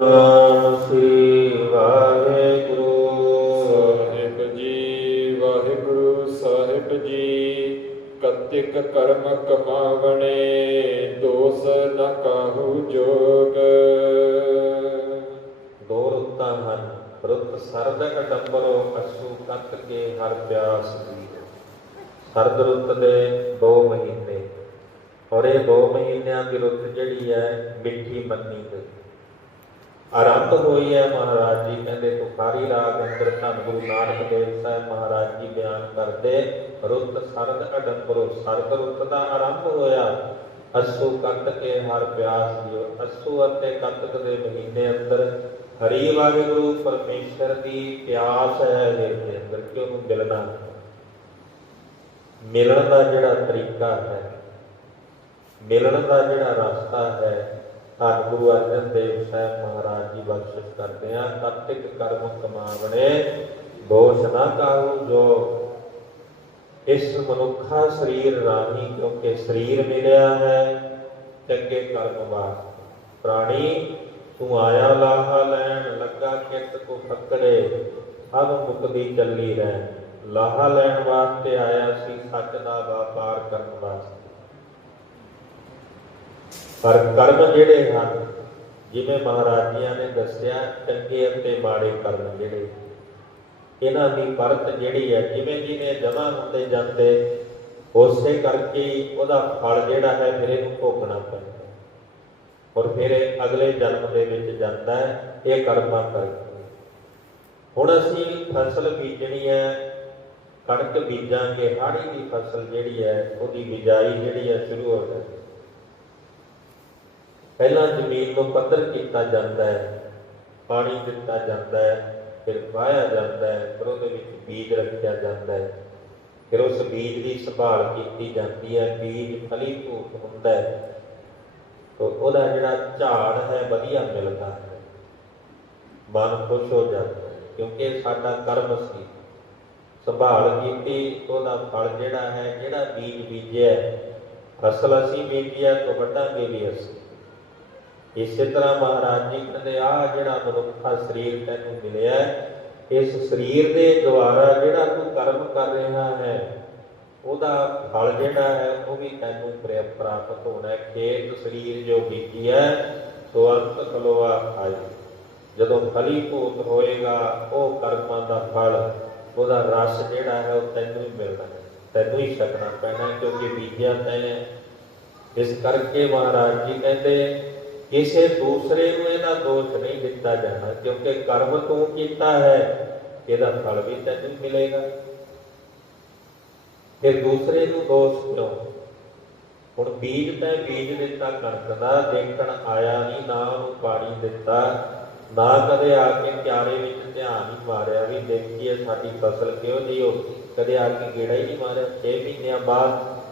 ਸ੍ਰੀ ਵਾਹਿਗੁਰੂ। ਸਾਹਿਬ ਜੀ ਵਾਹਿਗੁਰੂ ਸਾਹਿਬ ਜੀ ਕਤਿਕ ਕਰਮ ਕਮਾਵਣੇ ਦੋਸ ਨ ਕਾਹੂ ਜੋਗ। ਦੋ ਰੁੱਤਾਂ ਹਨ। ਰੁੱਤ ਸਰਦ ਅਡੰਬਰੋ ਅਸੂ ਕੱਤ ਕੇ ਹਰ ਪਿਆਸ ਦੀ ਸਰਦ ਰੁੱਤ ਦੇ 2 ਮਹੀਨੇ। ਔਰ ਇਹ 2 ਮਹੀਨਿਆਂ ਦੀ ਰੁੱਤ ਜਿਹੜੀ ਹੈ ਮਿੱਠੀ ਮੰਨੀ ਗਈ। ਆਰੰਭ ਹੋਈ ਹੈ ਮਹਾਰਾਜ ਜੀ, ਕਹਿੰਦੇ ਤੁਖਾਰੀ ਰਾਗ ਅੰਦਰ ਧੰਨ ਗੁਰੂ ਨਾਨਕ ਦੇਵ ਸਾਹਿਬ ਮਹਾਰਾਜ ਜੀ ਬਿਆਨ ਕਰਦੇ, ਰੁੱਤ ਸਰਦ ਅਡੰਬਰੋ, ਸਰਦ ਰੁੱਤ ਦਾ ਆਰੰਭ ਹੋਇਆ। ਅਸੂ ਕੱਤ ਕੇ ਹਰ ਪਿਆਸ ਦਿਓ, ਅਸੂ ਅਤੇ ਕੱਤਕ ਦੇ ਮਹੀਨੇ ਅੰਦਰ ਹਰੀ ਵਾਹਿਗੁਰੂ ਪਰਮੇਸ਼ਰ ਦੀ ਪਿਆਸ ਹੈ ਮੇਰੇ ਅੰਦਰ ਕਿ ਉਹਨੂੰ ਮਿਲਣਾ? ਮਿਲਣ ਦਾ ਜਿਹੜਾ ਤਰੀਕਾ ਹੈ, ਮਿਲਣ ਦਾ ਜਿਹੜਾ ਰਸਤਾ ਹੈ ਧੰਨ ਗੁਰੂ ਅਰਜਨ ਦੇਵ ਸਾਹਿਬ ਮਹਾਰਾਜ ਜੀ ਬਖਸ਼ਿਸ਼ ਕਰਦੇ ਆ ਕਤਿਕ ਕਰਮ ਕਮਾਵਣੇ ਦੋਸ਼ ਨਾ ਕਾਹੂ ਜੋ ਇਸ ਮਨੁੱਖਾ ਸਰੀਰ ਰਾਹੀਂ, ਕਿਉਂਕਿ ਸਰੀਰ ਮਿਲਿਆ ਹੈ, ਚੰਗੇ ਕਰਮ ਵਾਸਤੇ। ਪ੍ਰਾਣੀ, ਤੂੰ ਆਇਆ ਲਾਹਾ ਲੈਣ, ਲੱਗਾ ਕਿਤ ਕੋ ਫੱਕੜੇ, ਸਭ ਮੁਕਦੀ ਚੱਲੀ ਰਹਿ ਲਾਹਾ ਲੈਣ ਵਾਸਤੇ ਆਇਆ ਸੀ ਸੱਚ ਦਾ ਵਪਾਰ ਕਰਨ ਵਾਸਤੇ। ਪਰ ਕਰਮ ਜਿਹੜੇ ਹਨ, ਜਿਵੇਂ ਮਹਾਰਾਜੀਆਂ ਨੇ ਦੱਸਿਆ, ਚੰਗੇ ਅਤੇ ਮਾੜੇ ਕਰਮ ਜਿਹੜੇ। ਇਹਨਾਂ ਦੀ ਪਰਤ ਜਿਹੜੀ ਹੈ, ਜਿਵੇਂ ਜਿਵੇਂ ਜਮਾ ਹੁੰਦੇ ਜਾਂਦੇ, ਉਸੇ ਕਰਕੇ ਉਹਦਾ ਫਲ ਜਿਹੜਾ ਹੈ ਫਿਰ ਇਹਨੂੰ ਭੋਗਣਾ ਪੈਂਦਾ। ਔਰ ਫਿਰ ਇਹ ਅਗਲੇ ਜਨਮ ਦੇ ਵਿੱਚ ਜਾਂਦਾ ਹੈ, ਇਹ ਕਰਮਾਂ ਕਰਕੇ। ਹੁਣ ਅਸੀਂ ਫਸਲ ਬੀਜਣੀ ਹੈ, ਕਣਕ ਬੀਜਾਂਗੇ ਹਾੜੀ ਦੀ ਫਸਲ ਜਿਹੜੀ ਹੈ, ਉਹਦੀ ਬਿਜਾਈ ਜਿਹੜੀ ਹੈ, ਸ਼ੁਰੂ ਹੋ ਜਾਂਦੀ। ਹੈ ਪਹਿਲਾਂ ਜ਼ਮੀਨ ਨੂੰ ਪੱਧਰ ਕੀਤਾ ਜਾਂਦਾ ਹੈ, ਪਾਣੀ ਦਿੱਤਾ ਜਾਂਦਾ ਹੈ, ਫਿਰ ਵਾਹਿਆ ਜਾਂਦਾ ਹੈ, ਫਿਰ ਉਹਦੇ ਵਿੱਚ ਬੀਜ ਰੱਖਿਆ ਜਾਂਦਾ ਹੈ। ਫਿਰ ਉਸ ਬੀਜ ਦੀ ਸੰਭਾਲ ਕੀਤੀ ਜਾਂਦੀ ਹੈ, ਬੀਜ ਫਲੀਭੂਤ ਹੁੰਦਾ ਹੈ। ਤਾਂ ਉਹਦਾ ਜਿਹੜਾ ਝਾੜ ਹੈ, ਵਧੀਆ ਮਿਲਦਾ ਹੈ। ਮਨ ਖੁਸ਼ ਹੋ ਜਾਂਦਾ ਹੈ, ਕਿਉਂਕਿ ਸਾਡਾ ਕਰਮ ਸੀ। ਸੰਭਾਲ ਕੀਤੀ, ਉਹਦਾ ਫਲ ਜਿਹੜਾ ਹੈ, ਜਿਹੜਾ ਬੀਜ ਬੀਜਿਆ ਫਸਲ ਅਸੀਂ ਬੀਜਿਆ, ਤੋਂ ਵੱਡਾ ਵੱਢਾਂਗੇ ਵੀ ਅਸੀਂ। ਇਸੇ ਤਰ੍ਹਾਂ ਮਹਾਰਾਜ ਜੀ ਕਹਿੰਦੇ ਆ ਜਿਹੜਾ ਮਨੁੱਖਾ ਸਰੀਰ ਤੈਨੂੰ ਮਿਲਿਆ ਇਸ ਸਰੀਰ ਦੇ ਦੁਆਰਾ ਜਿਹੜਾ ਤੂੰ ਕਰਮ ਕਰ ਰਿਹਾ ਹੈ, ਉਹਦਾ ਫਲ ਜਿਹੜਾ ਹੈ, ਉਹ ਵੀ ਤੈਨੂੰ ਪ੍ਰਾਪਤ ਹੋਣਾ ਖੇਤ ਸਰੀਰ ਜੋ ਬੀਜੀ ਹੈ ਸੋ ਅੰਤ ਕਲੋਆ ਆਈ ਜਦੋਂ ਫਲੀਭੂਤ ਹੋਏਗਾ, ਉਹ ਕਰਮਾਂ ਦਾ ਫਲ, ਉਹਦਾ ਰਸ ਜਿਹੜਾ ਹੈ, ਉਹ ਤੈਨੂੰ ਹੀ ਮਿਲਣਾ ਹੈ। ਤੈਨੂੰ ਹੀ ਛਕਣਾ ਪੈਣਾ ਕਿਉਂਕਿ ਬੀਜਿਆ ਤੈਂ ਹੈ। ਇਸ ਕਰਕੇ ਮਹਾਰਾਜ ਜੀ ਕਹਿੰਦੇ ਕਿਸੇ ਦੂਸਰੇ ਨੂੰ ਇਹਦਾ ਦੋਸ਼ ਨਹੀਂ ਦਿੱਤਾ ਜਾਣਾ ਕਿਉਂਕਿ ਕਰਮ ਤੂੰ ਕੀਤਾ ਹੈ, ਇਹਦਾ ਫਲ ਵੀ ਤੈਨੂੰ ਮਿਲੇਗਾ। ਫਿਰ ਦੂਸਰੇ ਨੂੰ ਦੋਸ਼ ਕਿਉਂ? ਹੁਣ ਬੀਜ ਤੈ ਬੀਜ ਦਿੱਤਾ, ਕਣਕ ਦਾ ਦੇਖਣ ਆਇਆ ਨਹੀਂ, ਨਾ ਉਹਨੂੰ ਪਾਣੀ ਦਿੱਤਾ, ਨਾ ਕਦੇ ਆ ਕੇ ਕਿਆਰੇ ਵਿੱਚ ਧਿਆਨ ਹੀ ਮਾਰਿਆ ਵੀ ਦੇਖੀਏ ਸਾਡੀ ਫਸਲ ਕਿਉਂ ਨਹੀਂ ਹੋ ਕਦੇ ਆ ਕੇ ਗੇੜਾ ਹੀ ਨਹੀਂ ਮਾਰਿਆ 6 ਮਹੀਨਿਆਂ ਬਾਅਦ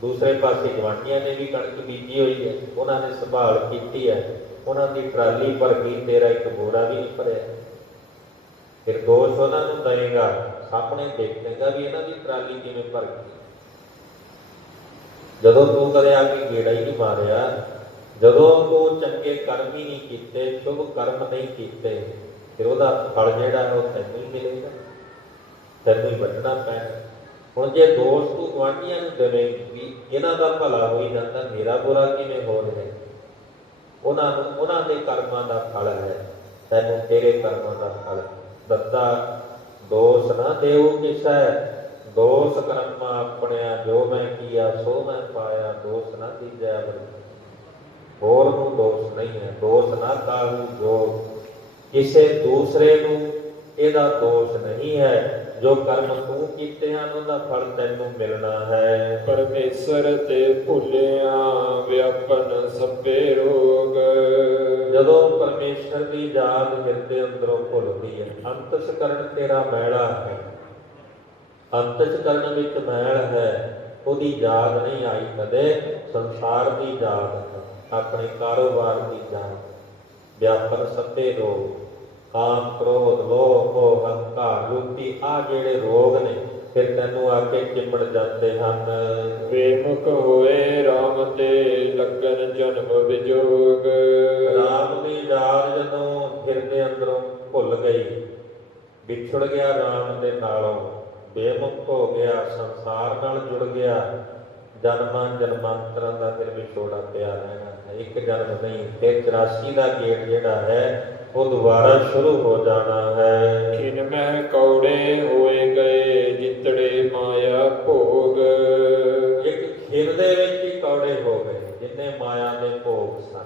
ਦੂਸਰੇ ਪਾਸੇ ਗਵਾਂਢੀਆਂ ਨੇ ਵੀ ਕਣਕ ਬੀਜੀ ਹੋਈ ਹੈ, ਉਹਨਾਂ ਨੇ ਸੰਭਾਲ ਕੀਤੀ ਹੈ, ਉਹਨਾਂ ਦੀ ਟਰਾਲੀ ਭਰ ਗਈ ਤੇਰਾ ਇੱਕ ਬੋਰਾ ਵੀ ਨਹੀਂ ਭਰਿਆ। ਫਿਰ ਦੋਸ਼ ਉਹਨਾਂ ਨੂੰ ਦਏਗਾ, ਸਾਹਮਣੇ ਦੇਖੇਗਾ ਵੀ ਇਹਨਾਂ ਦੀ ਟਰਾਲੀ ਕਿਵੇਂ ਭਰ ਗਈ। ਜਦੋਂ ਤੂੰ ਕਦੇ ਆ ਕੇ ਗੇੜਾ ਹੀ ਨਹੀਂ ਮਾਰਿਆ, ਜਦੋਂ ਤੂੰ ਚੰਗੇ ਕਰਮ ਹੀ ਨਹੀਂ ਕੀਤੇ, ਸ਼ੁਭ ਕਰਮ ਨਹੀਂ ਕੀਤੇ, ਫਿਰ ਉਹਦਾ ਫਲ ਜਿਹੜਾ ਉਹ ਤੈਨੂੰ ਹੀ ਮਿਲੇਗਾ। ਤੈਨੂੰ ਹੀ ਵੱਢਣਾ ਪੈਣਾ। ਹੁਣ ਜੇ ਦੋਸਤ ਤੂੰ ਗੁਆਂਢੀਆਂ ਨੂੰ ਦੇਵੇਂ ਵੀ ਇਹਨਾਂ ਦਾ ਭਲਾ ਹੋਈ ਨਾ ਤਾਂ ਮੇਰਾ ਬੁਰਾ ਕਿਵੇਂ ਹੋ ਰਿਹਾ? ਉਹਨਾਂ ਨੂੰ, ਉਹਨਾਂ ਦੇ ਕਰਮਾਂ ਦਾ ਫਲ ਹੈ, ਤੈਨੂੰ ਤੇਰੇ ਕਰਮਾਂ ਦਾ ਫਲ ਦੱਤਾ ਦੋਸ ਨਾ ਦੇਉ ਕਿਸੈ ਦੋਸ ਕਰਮਾ ਆਪਣਿਆ ਜੋ ਮੈਂ ਕੀਆ, ਸੋ ਮੈਂ ਪਾਇਆ ਦੋਸ ਨਾ ਦੀਜੈ ਬਰ ਹੋਰ ਨੂੰ ਦੋਸ ਨਹੀਂ ਹੈ ਦੋਸ ਨਾ ਕਾਹੂ ਜੋ। ਕਿਸੇ ਦੂਸਰੇ ਨੂੰ ਇਹਦਾ ਦੋਸ਼ ਨਹੀਂ ਹੈ। ਜੋ ਕਰਮ ਤੂੰ ਕੀਤੇ ਹਨ ਉਹਦਾ ਫਲ ਤੈਨੂੰ ਮਿਲਣਾ ਹੈ। ਪਰਮੇਸ਼ਰ ਤੇ ਭੁੱਲਿਆ ਵਿਆਪਨ ਸਭੇ ਰੋਗ। ਜਦੋਂ ਪਰਮੇਸ਼ਰ ਦੀ ਯਾਦ ਹਿਰਦੇ ਅੰਦਰੋਂ ਭੁੱਲਦੀ ਹੈ ਅੰਤਸ ਕਰਨ ਤੇਰਾ ਮੈਲਾ ਹੈ। ਅੰਤਸ ਕਰਨ ਵਿੱਚ ਮੈਲ ਹੈ ਉਹਦੀ ਯਾਦ ਨਹੀਂ ਆਈ ਕਦੇ ਸੰਸਾਰ ਦੀ ਯਾਦ ਆਪਣੇ ਕਾਰੋਬਾਰ ਦੀ ਯਾਦ ਵਿਆਪਨ ਸੱਤੇ ਰੋਗ। ਕਾਮ ਕ੍ਰੋਧ ਲੋਭ ਮੋਹ ਹੰਕਾਰ ਲੁੱਟੀ ਆ ਜਿਹੜੇ ਰੋਗ ਨੇ ਫਿਰ ਤੈਨੂੰ ਆ ਕੇ ਚਿੰਬੜ ਜਾਂਦੇ ਹਨ। ਵੇਮੁਖ ਹੋਏ RAM ਤੇ ਲੱਗਨ ਜਨਮ ਵਿਜੋਗ। ਰਾਮ ਦੀ ਯਾਦ ਜਦੋਂ ਹਿਰਦੇ ਅੰਦਰੋਂ ਭੁੱਲ ਗਈ ਵਿਛੜ ਗਿਆ ਰਾਮ ਦੇ ਨਾਲੋਂ ਬੇਮੁਖ ਹੋ ਗਿਆ ਸੰਸਾਰ ਨਾਲ ਜੁੜ ਗਿਆ। ਜਨਮਾਂ ਜਨਮਾਂਤਰਾਂ ਦਾ ਫਿਰ ਵਿਛੋੜਾ ਪਿਆ ਰਹਿਣਾ ਹੈ। ਇੱਕ ਜਨਮ ਨਹੀਂ ਫਿਰ 84 ਦਾ ਗੇੜ ਜਿਹੜਾ ਹੈ ਉਹ ਦੁਬਾਰਾ ਸ਼ੁਰੂ ਹੋ ਜਾਣਾ ਹੈ। ਖਿਨ ਮਹਿ ਕੌੜੇ ਹੋਏ ਗਏ ਜਿਤੜੇ ਮਾਇਆ ਭੋਗ। ਇੱਕ ਖਿਰ ਦੇ ਵਿੱਚ ਹੀ ਕੌੜੇ ਹੋ ਗਏ ਜਿੰਨੇ ਮਾਇਆ ਦੇ ਭੋਗ ਸਨ।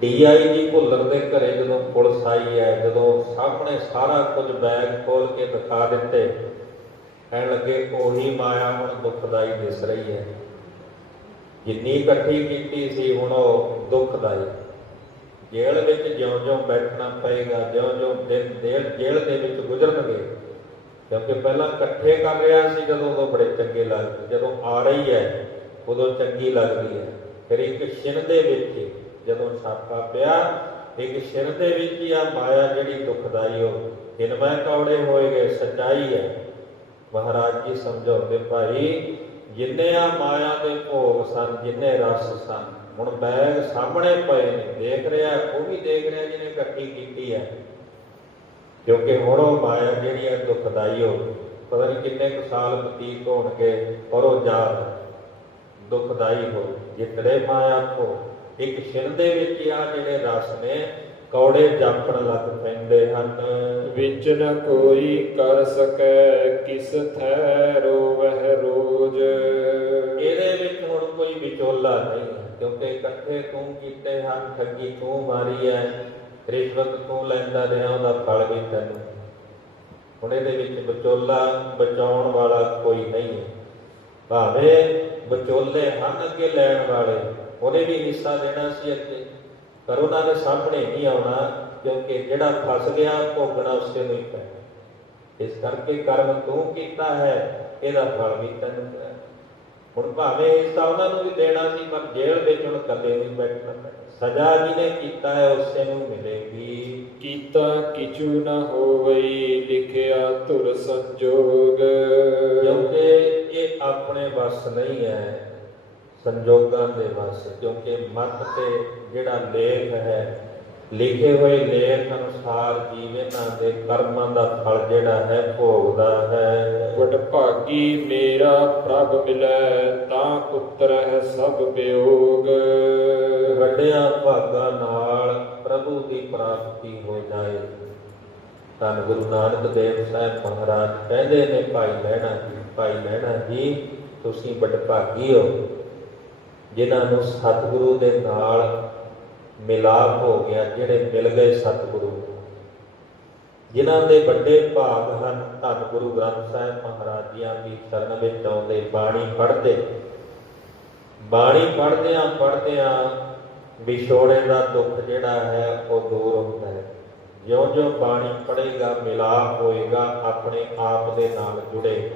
ਡੀਆਈਜੀ ਭੁੱਲਰ ਦੇ ਘਰੇ ਜਦੋਂ ਪੁਲਿਸ ਆਈ ਹੈ ਜਦੋਂ ਸਾਹਮਣੇ ਸਾਰਾ ਕੁਝ ਬੈਗ ਖੋਲ ਕੇ ਦਿਖਾ ਦਿੱਤੇ ਕਹਿਣ ਲੱਗੇ, ਉਹੀ ਮਾਇਆ, ਹੁਣ ਦੁੱਖਦਾਈ ਦਿਸ ਰਹੀ ਹੈ ਜਿੰਨੀ ਇਕੱਠੀ ਕੀਤੀ ਸੀ, ਹੁਣ ਉਹ ਦੁੱਖਦਾਈ ਜੇਲ੍ਹ ਵਿੱਚ ਜਿਉਂ-ਜਿਉਂ ਬੈਠਣਾ ਪਏਗਾ, ਜਿਉਂ-ਜਿਉਂ ਦਿਨ ਜੇਲ੍ਹ ਜੇਲ੍ਹ ਦੇ ਵਿੱਚ ਗੁਜ਼ਰਨਗੇ। ਕਿਉਂਕਿ ਪਹਿਲਾਂ ਇਕੱਠੇ ਕਰ ਰਿਹਾ ਸੀ, ਜਦੋਂ ਉਦੋਂ ਬੜੇ ਚੰਗੇ ਲੱਗਦੇ। ਜਦੋਂ ਆ ਰਹੀ ਹੈ, ਉਦੋਂ ਚੰਗੀ ਲੱਗਦੀ ਹੈ। ਫਿਰ ਇੱਕ ਛਿਨ ਦੇ ਵਿੱਚ ਜਦੋਂ ਛਾਪਾ ਪਿਆ, ਇੱਕ ਛਿਨ ਦੇ ਵਿੱਚ ਹੀ ਆ ਮਾਇਆ ਜਿਹੜੀ ਦੁਖਦਾਈ ਹੋ ਦਿਨਮੈ ਕੌੜੇ ਹੋਏ ਗਏ, ਸੱਚਾਈ ਹੈ। ਮਹਾਰਾਜ ਜੀ ਸਮਝਾਉਂਦੇ, ਭਾਈ ਜਿੰਨੇ ਆ ਮਾਇਆ ਦੇ ਭੋਗ ਸਨ, ਜਿੰਨੇ ਰਸ ਸਨ, ਹੁਣ ਬੈਗ ਸਾਹਮਣੇ ਪਏ ਨੇ, ਦੇਖ ਰਿਹਾ, ਉਹ ਵੀ ਦੇਖ ਰਿਹਾ ਜਿਹਨੇ ਇਕੱਠੀ ਕੀਤੀ ਹੈ। ਕਿਉਂਕਿ ਹੁਣ ਉਹ ਮਾਇਆ ਜਿਹੜੀ ਹੈ ਦੁਖਦਾਈ ਹੋ ਪਤਾ ਨਹੀਂ ਕਿੰਨੇ ਕੁ ਸਾਲ ਬਤੀਤ ਹੋਣਗੇ ਔਰ ਉਹ ਜਾ ਦੁਖਦਾਈ ਹੋ ਜਿਤੜੇ ਮਾਇਆ ਕੋ ਇੱਕ ਛਿਨ ਦੇ ਵਿੱਚ ਹੀ ਆ ਜਿਹੜੇ ਰਸ ਨੇ, ਕੌੜੇ ਜਾਪਣ ਲੱਗ ਪੈਂਦੇ ਹਨ। ਵਿੱਚ ਨ ਕੋਈ ਕਰ ਸਕੈ, ਕਿਸ ਥੈ ਰੋਵਹਿ ਰੋਜ। ਇਹਦੇ ਵਿੱਚ ਹੁਣ ਕੋਈ ਵਿਚੋਲਾ ਨਹੀਂ ਕਿਉਂਕਿ ਇਕੱਠੇ ਤੂੰ ਕੀਤੇ ਹਨ, ਠੱਗੀ ਤੂੰ ਮਾਰੀ ਹੈ ਰਿਸ਼ਵਤ ਤੂੰ ਲੈਂਦਾ ਰਿਹਾ, ਉਹਦਾ ਫਲ ਵੀ ਤੈਨੂੰ। ਹੁਣ ਇਹਦੇ ਵਿੱਚ ਵਿਚੋਲਾ ਬਚਾਉਣ ਵਾਲਾ ਕੋਈ ਨਹੀਂ ਹੈ। ਭਾਵੇਂ ਵਿਚੋਲੇ ਹਨ ਅੱਗੇ ਲੈਣ ਵਾਲੇ, ਉਹਨੇ ਵੀ ਹਿੱਸਾ ਦੇਣਾ ਸੀ ਅੱਗੇ। ਪਰ ਉਹਨਾਂ ਦੇ ਸਾਹਮਣੇ ਨਹੀਂ ਆਉਣਾ ਕਿਉਂਕਿ ਜਿਹੜਾ ਫਸ ਗਿਆ ਭੋਗਣਾ ਉਸੇ ਨੂੰ ਹੀ ਪੈਣਾ। ਇਸ ਕਰਕੇ ਕਰਮ ਤੂੰ ਕੀਤਾ ਹੈ ਇਹਦਾ ਫਲ ਵੀ ਤੈਨੂੰ ਹੈ ਹੁਣ ਭਾਵੇਂ ਹਿੱਸਾ ਉਹਨਾਂ ਨੂੰ ਵੀ ਦੇਣਾ ਸੀ ਪਰ ਜੇਲ੍ਹ ਵਿੱਚ ਹੁਣ ਕੱਲੇ ਨਹੀਂ ਬੈਠਣਾ। ਸਜ਼ਾ ਜਿਹਨੇ ਕੀਤਾ ਹੈ ਉਸੇ ਨੂੰ ਮਿਲੇਗੀ। ਕੀਤਾ ਕਿਛੂ ਨ ਹੋਵਈ ਲਿਖਿਆ ਧੁਰ ਸੰਜੋਗ। ਕਿਉਂਕਿ ਇਹ ਆਪਣੇ ਵੱਸ ਨਹੀਂ ਹੈ ਸੰਜੋਗਾਂ ਦੇ ਵੱਸ ਕਿਉਂਕਿ ਮਤ ਤੇ ਜਿਹੜਾ ਲੇਖ ਹੈ ਲਿਖੇ ਹੋਏ ਲੇਖ ਅਨੁਸਾਰ ਜੀਵਨਾਂ ਦੇ ਕਰਮਾਂ ਦਾ ਫਲ ਜਿਹੜਾ ਹੈ ਭੋਗਦਾ ਹੈ। ਵਡ ਭਾਗੀ ਮੇਰਾ ਪ੍ਰਭ ਮਿਲੈ ਤਾਂ ਉਤਰਹਿ ਸਭ ਵਿਯੋਗ ਵੱਡਿਆਂ ਭਾਗਾਂ ਨਾਲ ਪ੍ਰਭੂ ਦੀ ਪ੍ਰਾਪਤੀ ਹੋ ਜਾਏ। ਧੰਨ ਗੁਰੂ ਨਾਨਕ ਦੇਵ ਸਾਹਿਬ ਮਹਾਰਾਜ ਕਹਿੰਦੇ ਨੇ ਭਾਈ ਲੈਣਾ ਜੀ ਭਾਈ ਲੈਣਾ ਜੀ ਤੁਸੀਂ ਬਡਭਾਗੀ ਹੋ। ਜਿਨ੍ਹਾਂ ਨੂੰ ਸਤਿਗੁਰੂ ਦੇ ਨਾਲ ਮਿਲਾਪ ਹੋ ਗਿਆ, ਜਿਹੜੇ ਮਿਲ ਗਏ ਸਤਿਗੁਰੂ। ਜਿਨ੍ਹਾਂ ਦੇ ਵੱਡੇ ਭਾਗ ਹਨ, ਧੰਨ ਗੁਰੂ ਗ੍ਰੰਥ ਸਾਹਿਬ ਮਹਾਰਾਜ ਜੀਆਂ ਦੀ ਸ਼ਰਨ ਵਿੱਚ ਆਉਂਦੇ, ਬਾਣੀ ਪੜ੍ਹਦੇ। ਬਾਣੀ ਪੜ੍ਹਦਿਆਂ ਪੜ੍ਹਦਿਆਂ ਵਿਛੋੜੇ ਦਾ ਦੁੱਖ ਜਿਹੜਾ ਹੈ, ਉਹ ਦੂਰ ਹੁੰਦਾ ਹੈ। ਜਿਉਂ-ਜਿਉਂ ਬਾਣੀ ਪੜ੍ਹੇਗਾ, ਮਿਲਾਪ ਹੋਏਗਾ, ਆਪਣੇ ਆਪ ਦੇ ਨਾਲ ਜੁੜੇ।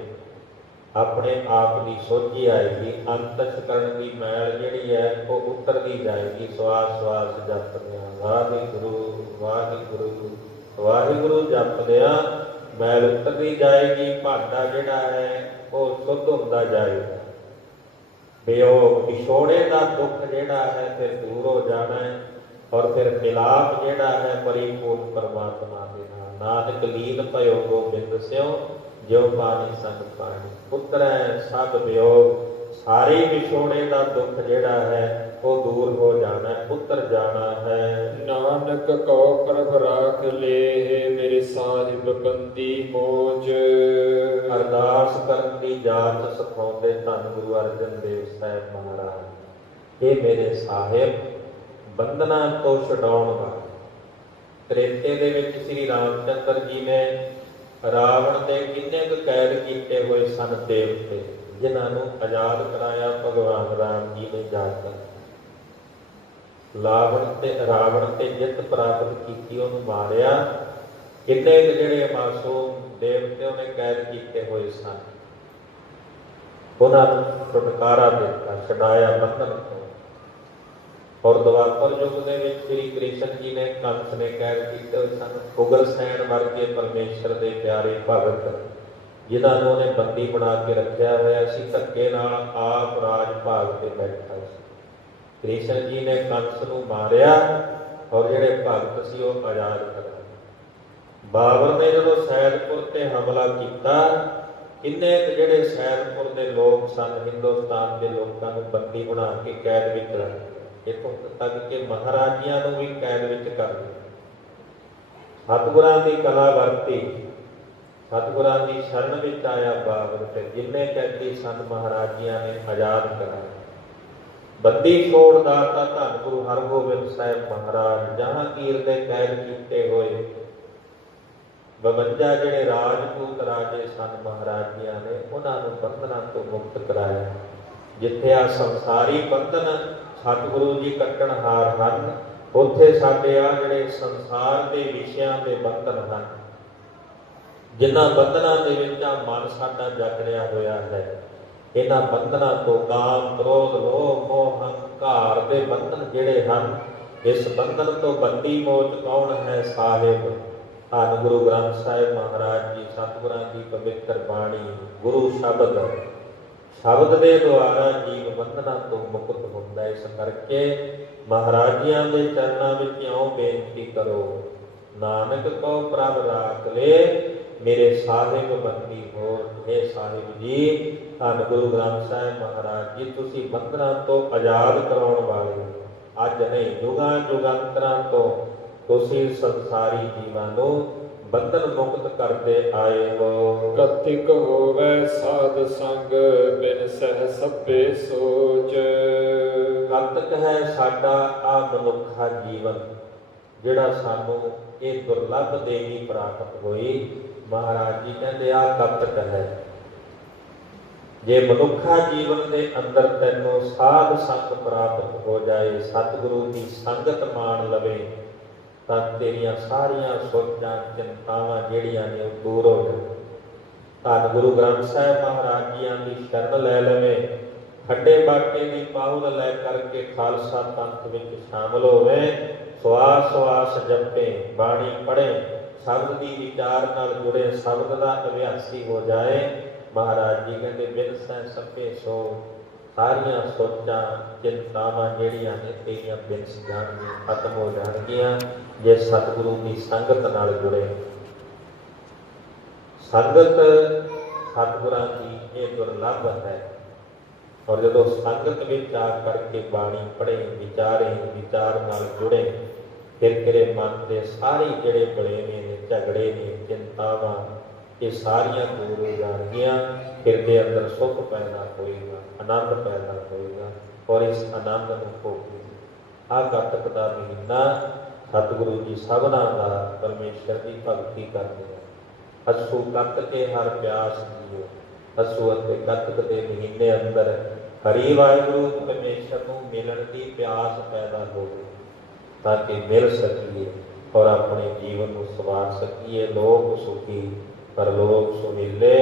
ਆਪਣੇ ਆਪ ਦੀ ਸੋਝੀ ਆਏਗੀ, ਅੰਤਸ਼ਕਰਨ ਦੀ ਮੈਲ ਜਿਹੜੀ ਹੈ ਉਹ ਉਤਰਦੀ ਜਾਏਗੀ, ਸਵਾਸ ਸਵਾਸ ਜਪਦਿਆਂ, ਵਾਹਿਗੁਰੂ ਵਾਹਿਗੁਰੂ ਵਾਹਿਗੁਰੂ ਜਪਦਿਆਂ ਮੈਲ ਉਤਰਦੀ ਜਾਏਗੀ, ਭਾਂਡਾ ਜਿਹੜਾ ਹੈ ਉਹ ਸ਼ੁੱਧ ਹੁੰਦਾ ਜਾਏਗਾ। ਵੀ ਉਹ ਵਿਛੋੜੇ ਦਾ ਦੁੱਖ ਜਿਹੜਾ ਹੈ ਫਿਰ ਦੂਰ ਹੋ ਜਾਣਾ ਹੈ ਔਰ ਫਿਰ ਮਿਲਾਪ ਜਿਹੜਾ ਹੈ ਪਰਿਪੂਰਨ ਪਰਮਾਤਮਾ ਦੇ ਨਾਲ। ਨਾਨਕ ਲੀਨ ਭਇਓ ਗੋਬਿੰਦ ਸਿਓ ਜਿਉ ਪਾਣੀ ਸੰਗ ਪਾਣੀ। ਪੁੱਤਰੈ ਸਭ ਵਿਯੋਗ ਸਾਰੇ ਵਿਛੋੜੇ ਦਾ ਦੁੱਖ ਜਿਹੜਾ ਹੈ ਉਹ ਦੂਰ ਹੋ ਜਾਣਾ ਹੈ ਪੁੱਤਰ ਜਾਣਾ ਹੈ। ਨਾਨਕ ਕੋ ਪ੍ਰਭ ਰਾਖ ਲੇ ਮੇਰੇ ਸਾਹਿਬ ਬੰਦੀ ਮੋਜ। ਅਰਦਾਸ ਕਰਨ ਦੀ ਜਾਚ ਸਿਖਾਉਂਦੇ ਧੰਨ ਗੁਰੂ ਅਰਜਨ ਦੇਵ ਸਾਹਿਬ ਮਹਾਰਾਜ। ਇਹ ਮੇਰੇ ਸਾਹਿਬ ਬੰਧਨਾਂ ਤੋਂ ਛਡਾਉਣ ਵਾਲੇ। ਤ੍ਰੇਤੇ ਦੇ ਵਿੱਚ ਸ੍ਰੀ ਰਾਮਚੰਦਰ ਜੀ ਨੇ ਰਾਵਣ ਦੇ ਕਿੰਨੇ ਕੁ ਕੈਦ ਕੀਤੇ ਹੋਏ ਸਨ ਦੇਵਤੇ ਜਿਨ੍ਹਾਂ ਨੂੰ ਆਜ਼ਾਦ ਕਰਾਇਆ ਭਗਵਾਨ ਰਾਮ ਜੀ ਨੇ ਜਾ ਕੇ। ਲਾਵਣ ਤੇ ਰਾਵਣ ਤੇ ਜਿੱਤ ਪ੍ਰਾਪਤ ਕੀਤੀ, ਉਹਨੂੰ ਮਾਰਿਆ। ਕਿੰਨੇ ਕੁ ਜਿਹੜੇ ਮਾਸੂਮ ਦੇਵਤੇ ਉਹਨੇ ਕੈਦ ਕੀਤੇ ਹੋਏ ਸਨ। ਉਹਨਾਂ ਨੂੰ ਛੁਟਕਾਰਾ ਦਿੱਤਾ, ਛਡਾਇਆ ਬੰਧਨ ਤੋਂ। ਔਰ ਦਵਾਪਰ ਯੁੱਗ ਦੇ ਵਿੱਚ ਸ੍ਰੀ ਕ੍ਰਿਸ਼ਨ ਜੀ ਨੇ ਕੰਸ ਨੇ ਕੈਦ ਕੀਤੇ ਹੋਏ ਸਨ। ਉਗਰ ਸੈਨ ਵਰਗੇ ਪਰਮੇਸ਼ਰ ਦੇ ਪਿਆਰੇ ਭਗਤ, ਜਿਨ੍ਹਾਂ ਨੂੰ ਉਹਨੇ ਬੰਦੀ ਬਣਾ ਕੇ ਰੱਖਿਆ ਹੋਇਆ ਸੀ, ਧੱਕੇ ਨਾਲ ਆਪ ਰਾਜ ਭਾਗ ਤੇ ਬੈਠਾ ਸੀ। ਕ੍ਰਿਸ਼ਨ ਜੀ ਨੇ ਕੰਸ ਨੂੰ ਮਾਰਿਆ ਔਰ ਜਿਹੜੇ ਭਗਤ ਸੀ ਉਹ ਆਜ਼ਾਦ ਕਰਾ ਬਾਬਰ ਨੇ ਜਦੋਂ ਸੈਦਪੁਰ ਤੇ ਹਮਲਾ ਕੀਤਾ, ਕਿੰਨੇ ਕੁ ਜਿਹੜੇ ਸੈਦਪੁਰ ਦੇ ਲੋਕ ਸਨ, ਹਿੰਦੁਸਤਾਨ ਦੇ ਲੋਕਾਂ ਨੂੰ ਬੰਦੀ ਬਣਾ ਕੇ ਕੈਦ ਵਿੱਚ ਰੱਖ ਇੱਥੋਂ ਤੱਕ ਕਿ ਮਹਾਰਾਜਿਆਂ ਨੂੰ ਵੀ ਕੈਦ ਵਿੱਚ ਕਰ ਦਿੱਤਾ। ਸਤਿਗੁਰਾਂ ਦੀ ਕਲਾ ਵਰਤੀ, ਸਤਿਗੁਰਾਂ ਦੀ ਸ਼ਰਨ ਵਿੱਚ ਆਇਆ ਬਾਬਰ ਤੇ ਜਿੰਨੇ ਕੈਦੀ ਸਨ ਮਹਾਰਾਜਿਆਂ ਨੇ ਆਜ਼ਾਦ ਕਰਾਇਆ ਬੰਦੀ ਛੋੜਦਾ ਤਾਂ ਧੰਨ ਗੁਰੂ ਹਰਗੋਬਿੰਦ ਸਾਹਿਬ ਮਹਾਰਾਜ ਜਹਾਂਗੀਰ ਦੇ ਕੈਦ ਕੀਤੇ ਹੋਏ। 52 ਜਿਹੜੇ ਰਾਜਪੂਤ ਰਾਜੇ ਸਨ ਮਹਾਰਾਜਿਆਂ ਨੇ, ਉਹਨਾਂ ਨੂੰ ਬੰਧਨਾਂ ਤੋਂ ਮੁਕਤ ਕਰਾਇਆ। ਜਿੱਥੇ ਆ ਸੰਸਾਰੀ ਬੰਧਨ ਸਤਿਗੁਰੂ ਜੀ ਕੱਟਣਹਾਰ ਹਨ ਉੱਥੇ ਸਾਡੇ ਆ ਜਿਹੜੇ ਸੰਸਾਰ ਦੇ ਵਿਸ਼ਿਆਂ ਦੇ ਬੰਧਨ ਹਨ। ਜਿਨ੍ਹਾਂ ਬੰਧਨਾਂ ਦੇ ਵਿੱਚ ਆ ਮਨ ਸਾਡਾ ਜਕੜਿਆ ਹੋਇਆ ਹੈ ਇਹਨਾਂ ਬੰਧਨਾਂ ਤੋਂ ਕਾਮ, ਕ੍ਰੋਧ, ਲੋਭ, ਮੋਹ, ਹੰਕਾਰ ਦੇ ਬੰਧਨ ਜਿਹੜੇ ਹਨ ਇਸ ਬੰਧਨ ਤੋਂ ਬੰਦੀ ਮੋਚ ਕੌਣ ਹੈ ਸਾਹਿਬ? ਧੰਨ ਗੁਰੂ ਗ੍ਰੰਥ ਸਾਹਿਬ ਮਹਾਰਾਜ ਜੀ ਸਤਿਗੁਰਾਂ ਦੀ ਪਵਿੱਤਰ ਬਾਣੀ ਗੁਰੂ ਸ਼ਬਦ। ਸ਼ਬਦ ਦੇ ਦੁਆਰਾ ਜੀਵ ਬੰਧਨਾਂ ਤੋਂ ਮੁਕਤ ਹੁੰਦਾ ਹੈ। ਇਸ ਕਰਕੇ ਮਹਾਰਾਜਿਆਂ ਦੇ ਚਰਨਾਂ ਵਿੱਚ ਇਉਂ ਬੇਨਤੀ ਕਰੋ, ਨਾਨਕ ਕੋ ਪ੍ਰਭ ਰਾਖ ਲੈ, ਮੇਰੇ ਸਾਹਿਬ ਬੰਦੀ ਹੋ हे ਸਾਹਿਬ ਜੀ, ਧੰਨ ਗੁਰੂ ਗ੍ਰੰਥ ਸਾਹਿਬ ਮਹਾਰਾਜ ਜੀ, ਤੁਸੀਂ ਬੰਧਨਾਂ ਤੋਂ ਆਜ਼ਾਦ ਕਰਾਉਣ ਵਾਲੇ ਹੋ। ਅੱਜ ਨਹੀਂ ਜੁਗਾਂ ਜੁਗਾਂਤਰਾਂ ਤੋਂ ਤੁਸੀਂ ਸੰਸਾਰੀ ਜੀਵਾਂ ਨੂੰ ਬੰਧਨ ਮੁਕਤ ਕਰਦੇ ਆਏ ਹੋ। ਕਤਿਕ ਹੋਵੇ ਸਾਧ ਸੰਗ ਬਿਨ ਸਹਿ ਸਭੇ ਸੋਚ। ਕਲਤਕ ਹੈ ਸਾਡਾ ਆ ਮਨੁੱਖਾ ਜੀਵਨ ਜਿਹੜਾ ਸਾਨੂੰ ਇਹ ਦੁਰਲੱਭ ਦੇਵੀ ਪ੍ਰਾਪਤ ਹੋਈ। ਮਹਾਰਾਜ ਜੀ ਕਹਿੰਦੇ ਆ ਕਲਤਕ ਹੈ। ਜੇ ਮਨੁੱਖਾ ਜੀਵਨ ਦੇ ਅੰਦਰ ਤੈਨੂੰ ਸਾਧ ਸੰਗ ਪ੍ਰਾਪਤ ਹੋ ਜਾਏ ਸਤਿਗੁਰੂ ਦੀ ਸੰਗਤ ਮਾਣ ਲਵੇ ਤਾਂ ਤੇਰੀਆਂ ਸਾਰੀਆਂ ਸੋਚਾਂ, ਚਿੰਤਾਵਾਂ ਜਿਹੜੀਆਂ ਨੇ ਉਹ ਦੂਰ ਹੋ ਜਾਣ। ਤਾਂ ਗੁਰੂ ਗ੍ਰੰਥ ਸਾਹਿਬ ਮਹਾਰਾਜ ਜੀਆਂ ਦੀ ਸ਼ਰਨ ਲੈ ਲਵੇ। ਖੱਡੇ ਬਾਟੇ ਦੀ ਪਾਹੁਲ ਲੈ ਕਰਕੇ ਖਾਲਸਾ ਪੰਥ ਵਿੱਚ ਸ਼ਾਮਲ ਹੋਵੇ। ਸਵਾਸ ਸਵਾਸ ਜਪੇ, ਬਾਣੀ ਪੜ੍ਹੇ, ਸ਼ਬਦ ਦੀ ਵਿਚਾਰ ਨਾਲ ਜੁੜੇ, ਸ਼ਬਦ ਦਾ ਅਭਿਆਸੀ ਹੋ ਜਾਏ। ਮਹਾਰਾਜ ਜੀ ਕਹਿੰਦੇ, ਬਿਨ ਸੈ ਸਭੇ ਸੋ। ਸਾਰੀਆਂ ਸੋਚਾਂ, ਚਿੰਤਾਵਾਂ ਜਿਹੜੀਆਂ ਨੇ, ਤੇਰੀਆਂ ਬਿਨਸ ਜਾਣਗੀਆਂ, ਖਤਮ ਹੋ ਜਾਣਗੀਆਂ, ਜੇ ਸਤਿਗੁਰੂ ਦੀ ਸੰਗਤ ਨਾਲ ਜੁੜੇ। ਸੰਗਤ ਸਤਿਗੁਰਾਂ ਦੀ ਇਹ ਦੁਰਲੱਭ ਹੈ। ਔਰ ਜਦੋਂ ਸੰਗਤ ਵਿੱਚ ਆ ਕਰਕੇ ਬਾਣੀ ਪੜ੍ਹੇ, ਵਿਚਾਰੇ ਵਿਚਾਰ ਨਾਲ ਜੁੜੇ, ਫਿਰ ਤੇਰੇ ਮਨ ਦੇ ਸਾਰੇ ਜਿਹੜੇ ਬਲੇਵੇਂ ਨੇ, ਝਗੜੇ ਨੇ, ਚਿੰਤਾਵਾਂ ਇਹ ਸਾਰੀਆਂ ਦੂਰ ਹੋ ਜਾਣਗੀਆਂ, ਫਿਰ ਦੇ ਅੰਦਰ ਸੁੱਖ ਪੈਦਾ ਹੋਏਗਾ, ਆਨੰਦ ਪੈਦਾ ਹੋਏਗਾ ਔਰ ਇਸ ਆਨੰਦ ਨੂੰ ਭੋਗੋ ਆ ਕੱਤਕ ਦਾ ਮਹੀਨਾ ਸਤਿਗੁਰੂ ਜੀ ਸਭਨਾ ਦਾ ਪਰਮੇਸ਼ਰ ਦੀ ਭਗਤੀ ਕਰਦੇ ਆ। ਅਸੂ ਕੱਤ ਕੇ ਹਰ ਪਿਆਸ ਜੀਓ। ਅਸੂ ਅਤੇ ਕੱਤਕ ਦੇ ਮਹੀਨੇ ਅੰਦਰ ਹਰੀ ਵਾਹਿਗੁਰੂ ਪਰਮੇਸ਼ਰ ਨੂੰ ਮਿਲਣ ਦੀ ਪਿਆਸ ਪੈਦਾ ਹੋਵੇ, ਤਾਂ ਕਿ ਮਿਲ ਸਕੀਏ ਔਰ ਆਪਣੇ ਜੀਵਨ ਨੂੰ ਸਵਾਰ ਸਕੀਏ, ਲੋਕ ਸੁਖੀ ਪਰ ਲੋਕ ਸੁਮਿਲੇ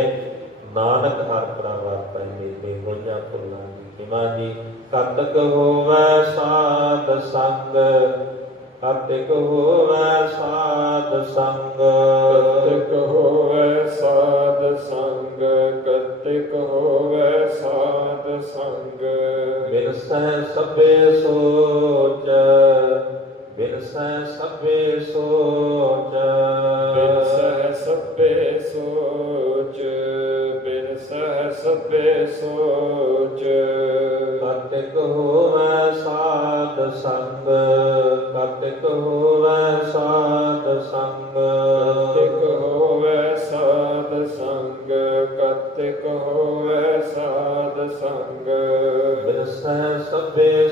ਨਾਨਕ ਹਰ ਪ੍ਰਵਾਰ ਪੈਂਦੇ ਤੇ ਹੋਈਆਂ ਫੁੱਲਾਂ ਦੀ ਕਿਮਾ ਜੀ। ਕਤਕ ਹੋਵੇ ਸਾਧ ਸੰਗ ਕਤਕ ਹੋਵੇ ਸਾਧ ਸੰਗ। ਕਤਿਕ ਹੋਵੇ ਸਾਧ ਸੰਗ ਕਤਿਕ ਹੋਵੇ ਸਾਧ ਸੰਗ। ਬਿਨ ਸਹਿ ਸਭੇ ਸੋਚ ਹੋਵੇ ਸਾਧ ਸੰਗ। ਕਤਿਕ ਹੋਵੇ ਸਾਧ ਸੰਗ ਕਤਿਕ ਹੋਵੇ ਸਾਧ ਸੰਗ। ਸਭੇ